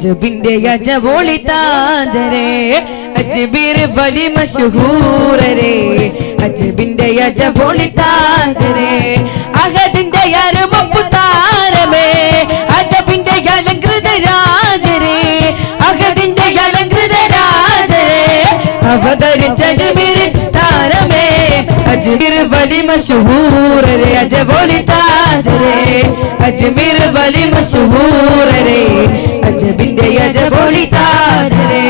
അജബിന്റെ അജബോളി താജരെ അജ്മീർ വലി മശഹൂരരെ അജബിന്റെ അജബോളി താജരെ അഹദിന്റെ അരുമപ്പു താരമേ അജബിന്റെ അലങ്കൃത രാജരെ അഹദിന്റെ അലങ്കൃത രാജരെ അവതരിച്ച അജ്മീർ താരമേ അജ്മീർ വലി മശഹൂരരെ അജബോളി താജരെ അജ്മീർ വലി മശഹൂരരെ അജബിന്റെ അജബോളി താജരെ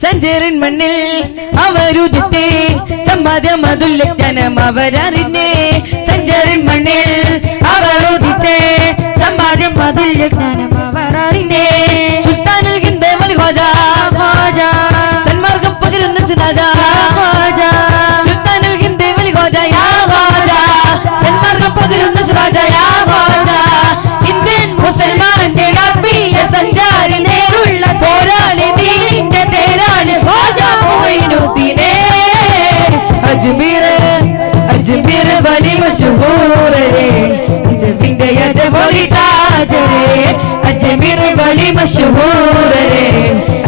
സഞ്ചരൻ മണ്ണിൽ അവരുദിത്തെ സമ്പാദ്യം അതുല്യജ്ഞാനം അവരറിഞ്ഞേ സഞ്ചരൻ മണ്ണിൽ അവരുദിത്തെ സമ്പാദ്യം അതുല്യജ്ഞാനം അവരറിഞ്ഞേ സുൽത്താനുൽ ഹിന്ദ് വലി ഖ്വാജ സന്മാർഗം പകരുന്ന രാജ സുൽത്താനുൽ ഹിന്ദ് വലി ഖ്വാജ യാ ഖ്വാജ സന്മാർഗം പകരുന്ന രാജ യാ ഖ്വാജ ഇന്ത്യൻ മുസൽമാന്റെ ഡബ്ബിയ സഞ്ചാരി നേരുള്ള പോരാളി ദീനിന്റെ തേരാളി ഖ്വാജ മൊയ്നുദ്ദീനെ അജ്മീർ അജ്മീർ വലി മശഹൂരരെ അജബിന്റെ അജബോളി താജരെ അജ്മീർ വലി മശഹൂരരെ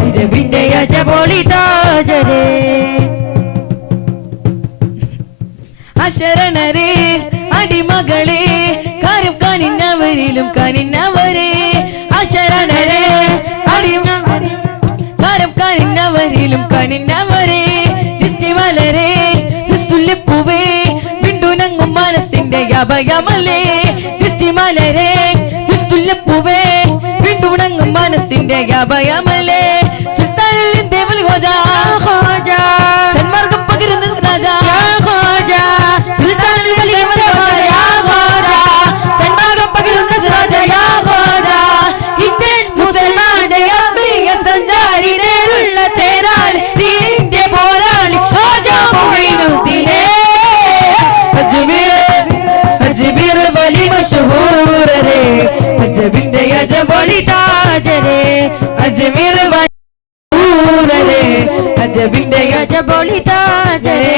അജബിന്റെ അജബോളി താജരെ അശരണരെ അടിമകളെ കാര്യം കനിന്നവരിലും കനിന്നവരെ അശരണരെ അടിമകളെ കാര്യം കനിന്നവരിലും കനിന്നവരെ ദിസ്തിമലരെ ദിസ്തുല്യപ്പൂവേ വിണ്ടുനങ്ങും മനസ്സിന്റെ അഭയമല്ലേ ദിസ്തിമലരെ ദിസ്തുല്യപ്പൂവേ വിണ്ടുണങ്ങും മനസ്സിന്റെ അഭയമല്ലേ സുൽത്താനുൽ ഹിന്ദ് വലി ഖ്വാജ സന്മാർഗം പകരുന്ന രാജ സുൽത്താനുൽ ഹിന്ദ് വലി ഖ്വാജ സന്മാർഗം പകരുന്ന രാജ യാ ഖ്വാജ ഇന്ത്യൻ മുസൽമാന്റെ അബ്ബിയ സഞ്ചാരി നേരുള്ള തേരാളി ദീനിന്റെ പോരാളി ഖ്വാജ മൊയ്നുദ്ദീനെ അജ്മീർ അജ്മീർ വലി മശഹൂരരെ അജബിന്റെ അജബോളി താജരെ അജ്മീർ വലി മശഹൂരരെ അജബിന്റെ അജബോളി താജരെ